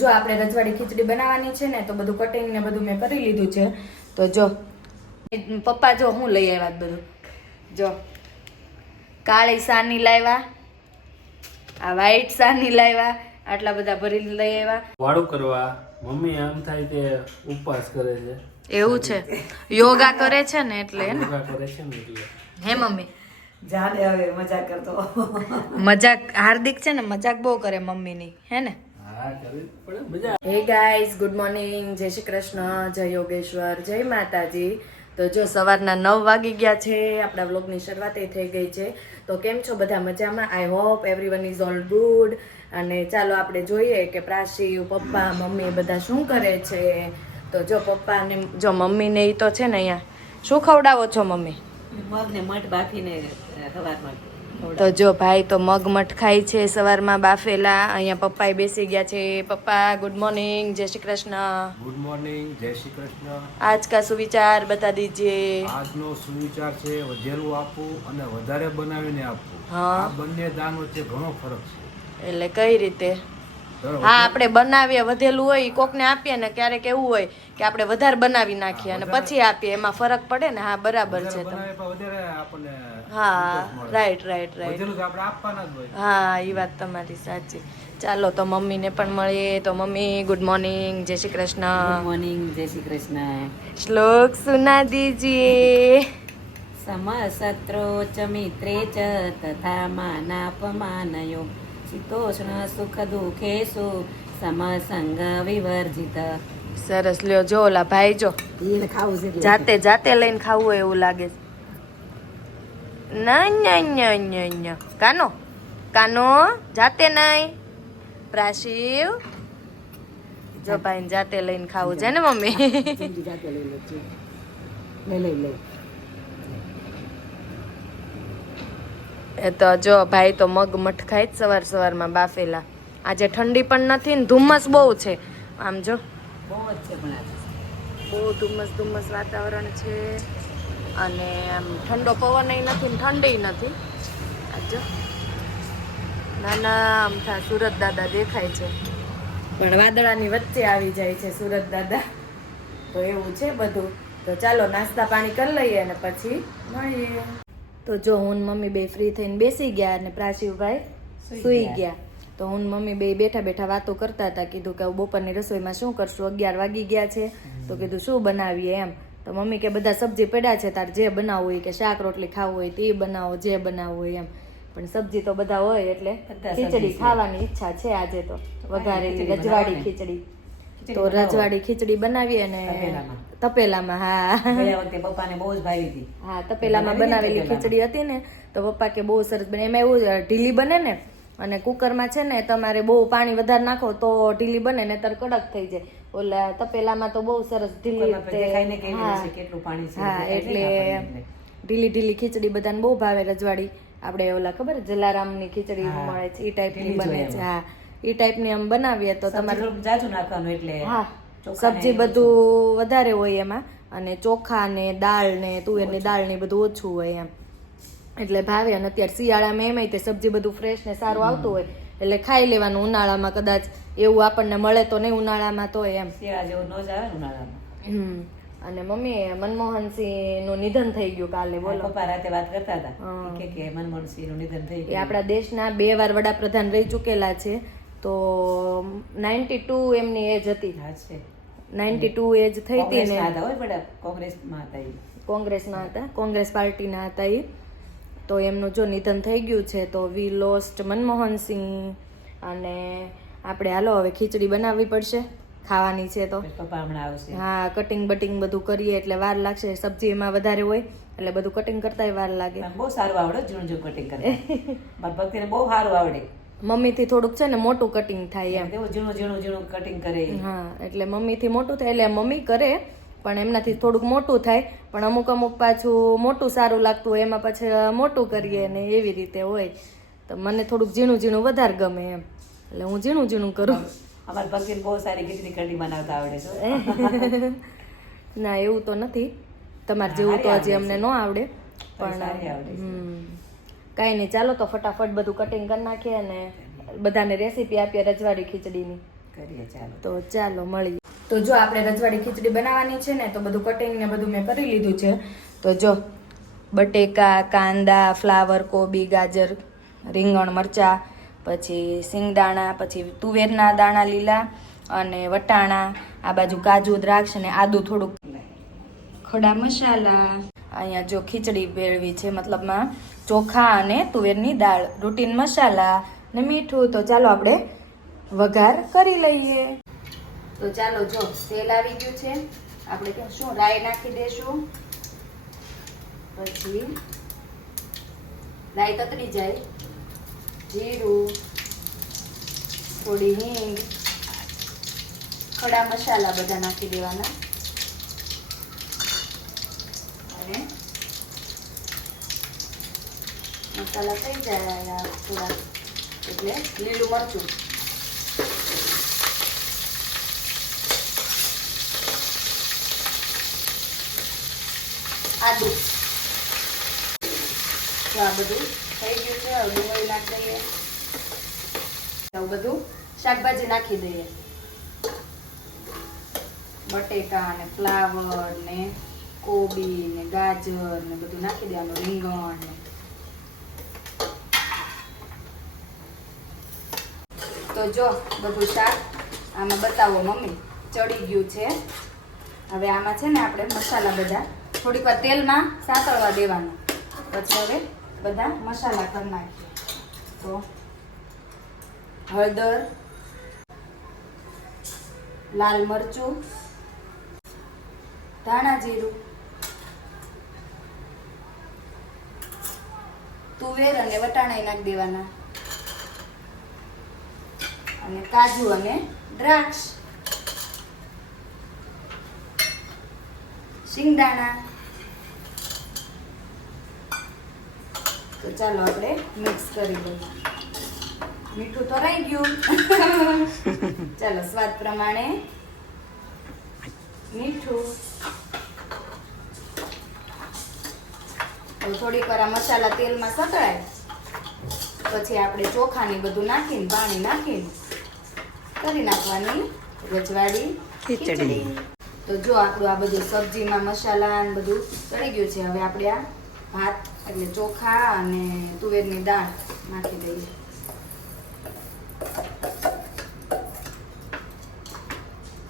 જો આપણે રજવાડી ખીચડી બનાવવાની છે ને તો બધું કટિંગ ને બધું મેં કરી લીધું છે. તો જો પપ્પા જો હું લઈ આવ્યા બધું? જો કાળી સાની લાવ્યા આ વ્હાઈટ સાની લાવ્યા આટલા બધા ભરીને લઈ આવ્યા. વાળું કરવા મમ્મી આમ થાય કે ઉપવાસ કરે છે. એવું છે. યોગા કરે છે ને એટલે હે યોગા કરે છે ને એટલે. હે મમ્મી? જાને હવે મજાક કરતો. મજાક હાર્દિક છે ને મજાક બહુ કરે મમ્મીની હે ને? હા ગાઈઝ ગુડ મોર્નિંગ જય શ્રી કૃષ્ણ જય યોગેશ્વર જય માતાજી. તો જો સવારના નવ વાગી ગયા છે આપણા વ્લોગની શરૂઆત એ થઈ ગઈ છે. તો કેમ છો બધા મજામાં? I hope everyone is all good અને ચાલો આપણે જોઈએ કે પ્રાસી પપ્પા મમ્મી બધા શું કરે છે. તો જો પપ્પા ને જો મમ્મી ને એ તો છે ને અહીંયા. શું ખવડાવો છો મમ્મી? મગ ને મઠ બાફીને સવારમાં તો જો ભાઈ તો મગમઠ ખાય છે સવારમાં બાફેલા. અહીંયા પપ્પા બેસી ગયા છે. પપ્પા ગુડ મોર્નિંગ જય શ્રી કૃષ્ણ. ગુડ મોર્નિંગ જય શ્રી કૃષ્ણ. આજ કા સુવિચાર બતા દીજે. આજનો સુવિચાર છે વધેલું આપવું અને વધારે બનાવીને આપવું હા. બંને દાન વચ્ચે ઘણો ફરક છે. એટલે કઈ રીતે? હા આપણે બનાવીએ વધેલું હોય એ કોકને આપીએ ને ક્યારેક એવું હોય કે આપણે વધારે બનાવી નાખીએ અને પછી આપીએ એમાં ફરક પડે ને? હા બરાબર છે તો તમે હા રાઈટ રાઈટ રાઈટ વધેલું તો આપણે આપવાના જ હોય. હા એ વાત તમારી સાચી. ચાલો તો મમ્મીને પણ મળીએ. તો મમ્મી ગુડ મોર્નિંગ જય શ્રી ગુડ કૃષ્ણ મોર્નિંગ જય શ્રી કૃષ્ણ. શ્લોક સુના દીજીએ. સમસત્રો ચ મિત્રે ચ તથા માનાપમાનયો. શીતોષ્ણ સુખ દુઃખેષુ સમસંગ વિવર્જિત. સરસ લ્યો જો ઓલા ભાઈ જો. જાતે જાતે લઈને ખાવું હોય એવું લાગે છે. કાનો? કાનો? જાતે નહીં? પ્રાશિવ? જો ભાઈ જાતે લઈને ખાવું છે ને મમ્મી? લઈ લઈ લઈ. એ તો જો ભાઈ તો મગ મઠ ખાય જ સવાર સવારમાં બાફેલા. આજે ઠંડી પણ નથી ને ધુમ્મસ બહુ છે. આમ જો. બહુ જ છે પણ બહુ ધુમ્મસ ધુમ્મસ વાતાવરણ છે. અને આમ ઠંડો પવન નથી ને ઠંડી નથી. આ જો. નાના આમ સુરત દાદા દેખાય છે. પણ વાદળાની વચ્ચે આવી જાય છે સુરત દાદા. તો એવું છે બધું. તો ચાલો નાસ્તા પાણી કરી લઈએ અને પછી મળીએ. તો જો હું મમ્મી બે ફ્રી થઈને બેસી ગયા અને પ્રાચીવભાઈ સૂઈ ગયા. તો હું મમ્મી બે બેઠા બેઠા વાતો કરતા હતા કીધું કે બપોરની રસોઈમાં શું કરશું? અગિયાર વાગી ગયા છે. તો કીધું શું બનાવીએ એમ? તો મમ્મી કે બધા સબ્જી પડ્યા છે તાર જે બનાવવું હોય કે શાક રોટલી ખાવું હોય તે બનાવો જે બનાવવું હોય એમ. પણ સબ્જી તો બધા હોય એટલે ખીચડી ખાવાની ઈચ્છા છે આજે તો. વઘારેલી ગજવાડી રજવાડી ખીચડી. તો રજવાડી ખીચડી બનાવીએ અને તપેલામાં. હા. ગયા વખતે પપ્પાને બહુ જ ભાવી હતી. હા તપેલામાં બનાવેલી ખીચડી હતી ને તો પપ્પા કે બહુ સરસ બને. એમાં એવું ઢીલી બને ને અને કુકરમાં છે ને તમારે બહુ પાણી વધારે નાખો તો ઢીલી બને ને તર કડક થઈ જાય. ઓલા તપેલામાં તો બહુ સરસ ઢીલી હા. એટલે ઢીલી ઢીલી ખીચડી બધાને બહુ ભાવે રજવાડી. આપણે ઓલા ખબર જલારામની ખીચડી મળે છે એ ટાઈપની બને છે હા. એ ટાઈપની આમ બનાવીએ તો તમારે જાજુ નાખવાનું એટલે હા સબ્જી બધું વધારે હોય એમાં. અને ચોખા ને દાળ ને તુવેરની દાળ ને બધું ઓછું હોય એમ. એટલે ભાવે. અને અત્યારે શિયાળામાં એમાંય તે સબ્જી બધું ફ્રેશ ને સારું આવતું હોય. એટલે ખાઈ લેવાનું ઉનાળામાં કદાચ. એવું આપણને મળે તો નહીં ઉનાળામાં તો એમ. શિયાળા જેવું ન જ આવે ઉનાળામાં. હમ. અને મમ્મી મનમોહનસિંહનું નિધન થઈ ગયું કાલે બોલો. પપ્પા રાતે વાત કરતા હતા. કે કે મનમોહનસિંહનું નિધન થઈ એ ગયું. આપણા દેશના બે વાર વડાપ્રધાન રહી ચૂકેલા છે. તો નાઇન્ટી ટુ એમની એજ હતી. નાઇન્ટી ટુ એજ થઈ હતી ને? હતા કોંગ્રેસમાં હતા કોંગ્રેસ પાર્ટીના હતા એ. તો એમનું જો નિધન થઈ ગયું છે તો વી લોસ્ટ મનમોહનસિંહ અને આપણે હાલો હવે ખીચડી બનાવવી પડશે. ખાવાની છે તો. હા કટિંગ બટિંગ બધું કરીએ એટલે વાર લાગશે. સબ્જી એમાં વધારે હોય એટલે બધું કટિંગ કરતાય વાર લાગે. બહુ સારું આવડે ઝીણું ઝીણું કટિંગ કરે ભક્તિને બહુ સારું આવડે. મમ્મીથી થોડુંક છે ને મોટું કટિંગ થાય એમ. ઝીણું ઝીણું ઝીણું કટિંગ કરે હા એટલે મમ્મીથી મોટું થાય એટલે મમ્મી કરે પણ એમનાથી થોડુંક મોટું થાય પણ અમુક અમુક પાછું મોટું સારું લાગતું હોય એમાં પછી મોટું કરીએ ને એવી રીતે હોય. તો મને થોડુંક ઝીણું ઝીણું વધારે ગમે એમ. એટલે હું ઝીણું ઝીણું કરું. અમારા ભક્તિને બહુ સારી ખીચડી કઢી બનાવતા આવડે છે ના એવું તો નથી. તમારે જેવું તો હજી અમને ન આવડે પણ આવડે કાંઈ નહીં ચાલો તો ફટાફટ બધું કટિંગ કરી નાખીએ અને બધાને રેસીપી આપીએ રજવાડી ખીચડીની. કરીએ ચાલો. તો ચાલો મળીએ. તો જો આપણે રજવાડી ખીચડી બનાવવાની છે ને તો બધું કટિંગ ને બધું મેં કરી લીધું છે. તો જો બટેકા કાંદા ફ્લાવર કોબી ગાજર રીંગણ મરચાં પછી સિંગદાણા પછી તુવેરના દાણા લીલા અને વટાણા આ બાજુ કાજુ દ્રાક્ષ અને આદુ થોડુંક. ખડા મસાલા. અહીંયા જો ખીચડી ભેળવી છે, મતલબમાં ચોખા અને તુવેરની દાળ. રૂટીન મસાલા ને મીઠું. તો ચાલો આપણે વઘાર કરી લઈએ. તો ચાલો જો, તેલ આવી ગયું છે. આપણે શું, રાઈ નાખી દેશું. પછી રાઈ તતરી જાય. જીરું, થોડી હિંગ, ખડા મસાલા બધા નાખી દેવાના. અને મસાલા થઈ જાય થોડા એટલે લીલું મરચું. આદુ. તો આ બધું થઈ ગયું છે. હવે ડુંગળી નાખી દઈએ. તો બધું શાકભાજી નાખી દઈએ. બટેકા ને ફ્લાવર ને કોબી ને ગાજર ને બધું નાખી દેવાનું રીંગણ ને તો જો બધું શાક આમાં બતાવો મમ્મી ચડી ગયું છે હવે આમાં છે ને આપણે મસાલા બધા થોડીક વાર તેલમાં સાતળવા દેવાનું પછી હવે બધા મસાલા કરી નાખીએ તો હળદર લાલ મરચું ધાણા જીરું તુવેર અને વટાણા નાખી દેવાના. અને કાજુ અને દ્રાક્ષ. શિંગદાણા. તો ચાલો આપણે મિક્સ કરી દઈએ મીઠું તો રહી ગયું. ચાલો સ્વાદ પ્રમાણે મીઠું. હવે થોડીક વાર આ મસાલા તેલમાં સતળાય. પછી આપણે ચોખાને બધું નાખીને પાણી નાખીને કરી નાખવાની રજવાડી ખીચડી. તો જો આપણું આ બધું સબ્જીમાં મસાલા ને બધું ચડી ગયું છે હવે આપણે આ ભાત એટલે ચોખા અને તુવેરની દાળ નાખી દઈએ.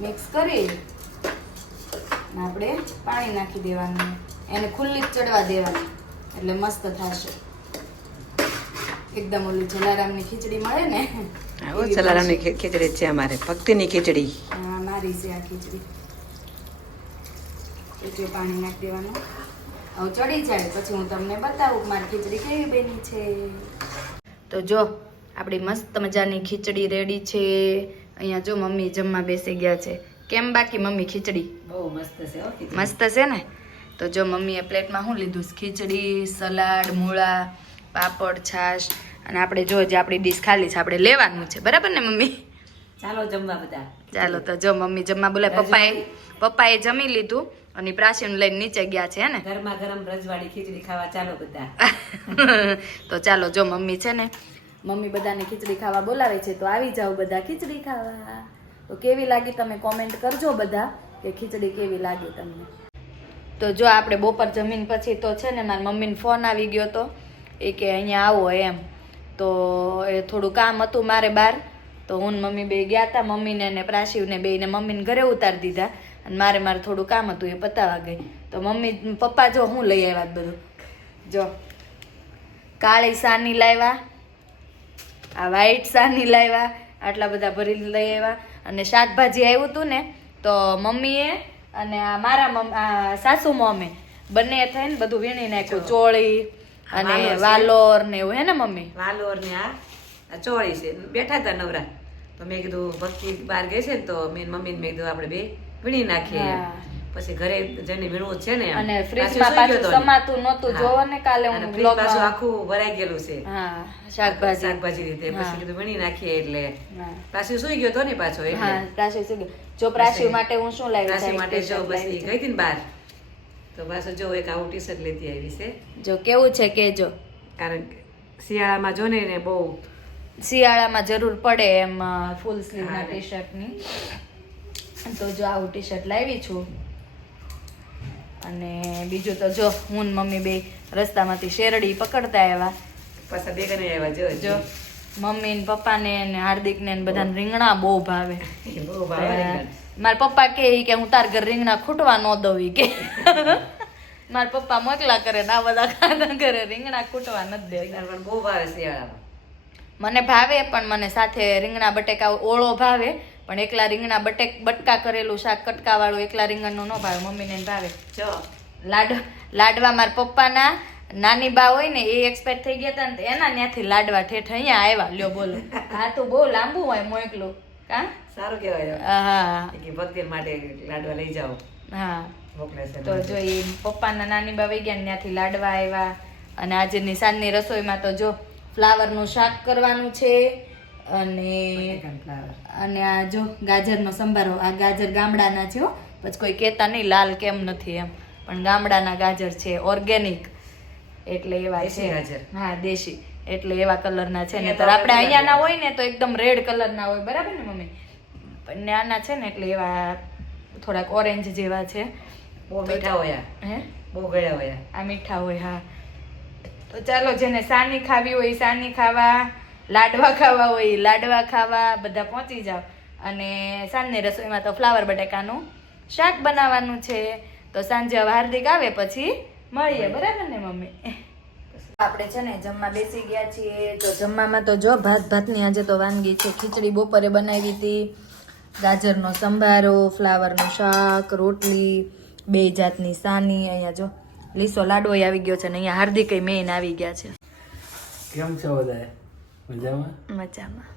મિક્સ કરી અને આપણે પાણી નાખી દેવાનું. એને ખુલ્લી ચડવા દેવાની. એટલે મસ્ત થશે. એકદમ ઓલું જલારામની ખીચડી મળે ને? આવો જલારામની. ખીચડી છે અમારે ભક્તિની ખીચડી. હા મારી છે આ ખીચડી. તો પાણી નાખી દેવાનું. હવે ચડી જાય પછી હું તમને બતાવું મારી ખીચડી કેવી બની છે. તો જો આપણી મસ્ત મજાની ખીચડી રેડી છે. અહીંયા જો મમ્મી જમવા બેસી ગયા છે. કેમ બાકી મમ્મી ખીચડી? બહુ મસ્ત છે મસ્ત છે ને? તો જો મમ્મીએ પ્લેટમાં શું લીધું? ખીચડી સલાડ મૂળા પાપડ છાશ અને આપણે જો જે આપણી ડીશ ખાલી છે આપણે લેવાનું છે. બરાબર ને મમ્મી? ચાલો જમવા બધા. ચાલો તો જો મમ્મી જમવા બોલે પપ્પાએ પપ્પાએ જમી લીધું અને પ્રાચીન લઈને નીચે ગયા છે ને? ગરમા ગરમ રજવાડી ખીચડી ખાવા. ચાલો બધા. તો ચાલો જો મમ્મી છે ને મમ્મી બધાને ખીચડી ખાવા બોલાવે છે તો આવી જાઓ બધા ખીચડી ખાવા. તો કેવી લાગી તમે કોમેન્ટ કરજો બધા કે ખીચડી કેવી લાગી તમને? તો જો આપણે બપોર જમીન પછી તો છે ને મારી મમ્મીને ફોન આવી ગયો તો, એ કે અહીંયા આવો એમ. તો એ થોડું કામ હતું મારે બહાર તો હું મમ્મી બે ગયા હતા મમ્મીને ને પ્રાશિવને બેને મમ્મીને ઘરે ઉતારી દીધા. અને મારે મારે થોડું કામ હતું, એ પતાવા ગઈ. તો મમ્મી, પપ્પા જો હું લઈ આવ્યા બધું? જો, કાળી સાની લાવ્યા, આ વ્હાઈટ સાની લાવ્યા, આટલા બધા ભરીને લઈ આવ્યા. અને શાકભાજી આવ્યું હતું ને, તો મમ્મીએ અને આ મારા સાસુ મમ્મી બંને થઈને બધું વીણી નાખ્યું. ચોળી અને વાલોર ને એવું હે ને મમ્મી? વાલોર ને આ આ ચોળી છે. બેઠા હતા નવરા. તો મેં કીધું ભક્તિ બહાર ગઈ છે ને તો મેં મમ્મી મેં કીધું આપણે બે વીણી નાખીએ. પછી ઘરે જઈને વીણવું છે ને. અને ફ્રીજમાં સૂઈ પાછું સમાતું નહોતું. હા. જોવો ને કાલે હું બ્લોગ પાછું આખું ભરાઈ ગયેલું છે. હા શાકભાજી. શાકભાજી રીતે. પછી કીધું વીણી નાખીએ એટલે પ્રાસી સુઈ ગયો તો ને પાછો એટલે હા પ્રાશિવ શું કહે? જો પ્રાસી માટે હું શું લાવી રાશિ માટે જો બસ ગઈ હતી ને બહાર. તો પાછો જો એક આવું ટી શર્ટ લેતી આવી છે. જો કેવું છે કે જો કારણ કે શિયાળામાં જો ને બહુ શિયાળામાં જરૂર પડે એમ ફૂલ સ્લીવના ટી શર્ટની તો જો આવું ટી શર્ટ લાવી છું. અને બીજું તો જો હું મમ્મી બે રસ્તામાંથી શેરડી પકડતા આવ્યા. પાછા બે કરીને આવ્યા જો જો મમ્મી ને પપ્પાને ને હાર્દિકને ને બધાને રીંગણા બહુ ભાવે. બહુ ભાવે મારા પપ્પા કે કે હું તાર ઘર રીંગણા ખૂટવા ન દઉં કે. મારા પપ્પા મોકલા કરે ના બધા ખાધા કરે રીંગણા ખૂટવા નથી દે પણ બહુ ભાવે શિયાળામાં. મને ભાવે પણ મને સાથે રીંગણા બટેકા ઓળો ભાવે. પણ એકલા રીંગણા બટેક બટકા કરેલું શાક કટકા વાળું એકલા રીંગણનું ન ભાવે મમ્મીને ભાવે. જો. લાડ લાડવા મારા પપ્પાના નાની બા હોય ને એ એક્સપાયર થઈ ગયા હતા ને એના ત્યાંથી લાડવા ઠેઠ અહીંયા આવ્યા. લ્યો બોલો. હા તો બહુ લાંબુ હોય મોકલું. કા? સારું કહેવાય હા ભક્તિ માટે લાડવા લઈ જાઓ. હા. તો જો એ પપ્પાના નાની બા વહી ગયા ને ત્યાંથી લાડવા આવ્યા. અને આજે નિશાનની રસોઈમાં તો જો ફ્લાવરનું શાક કરવાનું છે અને અને આ જો ગાજરનો સંભારો આ ગાજર ગામડાના છે હો. પછી કોઈ કહેતા નહીં લાલ કેમ નથી એમ. પણ ગામડાના ગાજર છે ઓર્ગેનિક એટલે એવા છે. હા દેશી. એટલે એવા કલરના છે ને. તો આપણે અહીંયાના હોય ને તો એકદમ રેડ કલરના હોય. બરાબર ને મમ્મી? પણ નાના છે ને એટલે એવા થોડાક ઓરેન્જ જેવા છે. બહુ મીઠા હોય હે? બહુ ગળ્યા હોય આ મીઠા હોય હા. તો ચાલો જેને સાની ખાવી હોય સાની ખાવા. લાડવા ખાવા હોય, લાડવા ખાવા, બધા પહોંચી જાઓ. અને સાંજની રસોઈમાં તો ફ્લાવર બટેકાનું શાક બનાવવાનું છે. તો સાંજે હવે હાર્દિક આવે પછી મળીએ, બરાબર ને, મમ્મી? આપણે છે ને જમવા બેસી ગયા છીએ. તો જમવામાં તો જો ભાત, ભાતની આજે તો વાનગી છે. ખીચડી બપોરે બનાવી હતી. ગાજરનો સંભારો, ફ્લાવરનું શાક, રોટલી, બે જાતની સાની. અહીંયા જો લીસો લાડવો આવી ગયો છે ને, અહીંયા હાર્દિક મેન આવી ગયા છે. કેમ છો બધા મજામાં? મજામાં.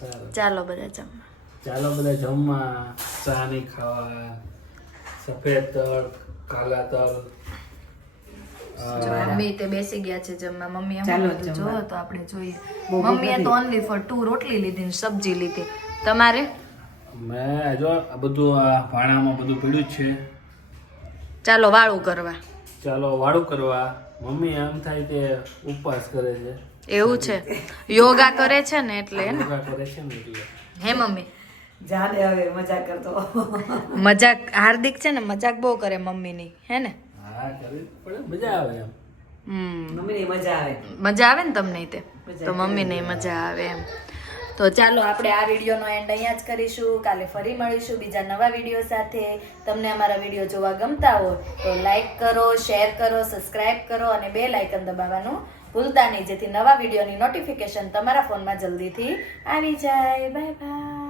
સારું. ચાલો બધા જમવા. ચાલો બધા જમવા. ચાની ખાવા સફેદ તલ કાલા તલ. મમ્મી તે બેસી ગયા છે જમવા. મમ્મી એમ જો તો આપણે જોઈએ. મમ્મીએ તો ઓનલી ફોર ટુ રોટલી લીધી ને સબ્જી લીધી. તમારે? મેં જો આ બધું આ ભાણામાં બધું પીડ્યું જ છે. ચાલો વાળું કરવા. ચાલો વાળું કરવા. મમ્મી એમ થાય કે ઉપવાસ કરે છે. એવું છે. યોગા કરે છે ને એટલે હે યોગા કરે છે ને એટલે. હે મમ્મી? જાને હવે મજાક કરતો. મજાક હાર્દિક છે ને મજાક બહુ કરે મમ્મીની હે ને? હા મજા આવે એમ. મજા આવે. મજા આવે ને તમને તે? તો મમ્મીને મજા આવે એમ. તો ચાલો આપણે આ વિડીયોનો એન્ડ અહીંયા જ કરીશું. કાલે ફરી મળીશું બીજા નવા વીડિયો સાથે. તમને અમારા વીડિયો જોવા ગમતા હોય તો લાઈક કરો શેર કરો સબસ્ક્રાઇબ કરો અને બે લાઇકન દબાવવાનું ભૂલતા નહીં. જેથી નવા વિડીયોની નોટિફિકેશન તમારા ફોનમાં જલ્દીથી આવી જાય. Bye bye